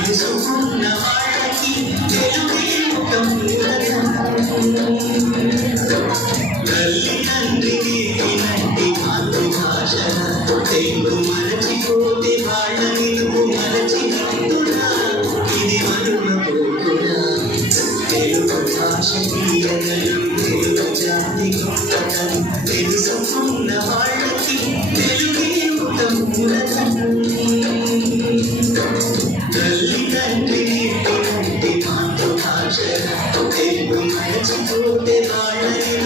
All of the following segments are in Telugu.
తెలుసుకున్న వాళ్ళకి తెలుగే ఒక తల్లి తండ్రికి వినండి మాతృభాష తెలుగు మరచిపోతే వాళ్ళ నిలుపు మరచినట్టుగా ఇది మరువపోకురా తెలుగు భాష తెలుగు జాతి గొప్పతనం తెలుసుకున్న వాళ్ళకి తెలుగే 我曾走遍他人。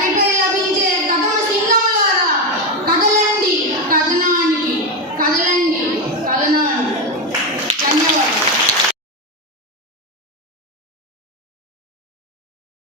sanitize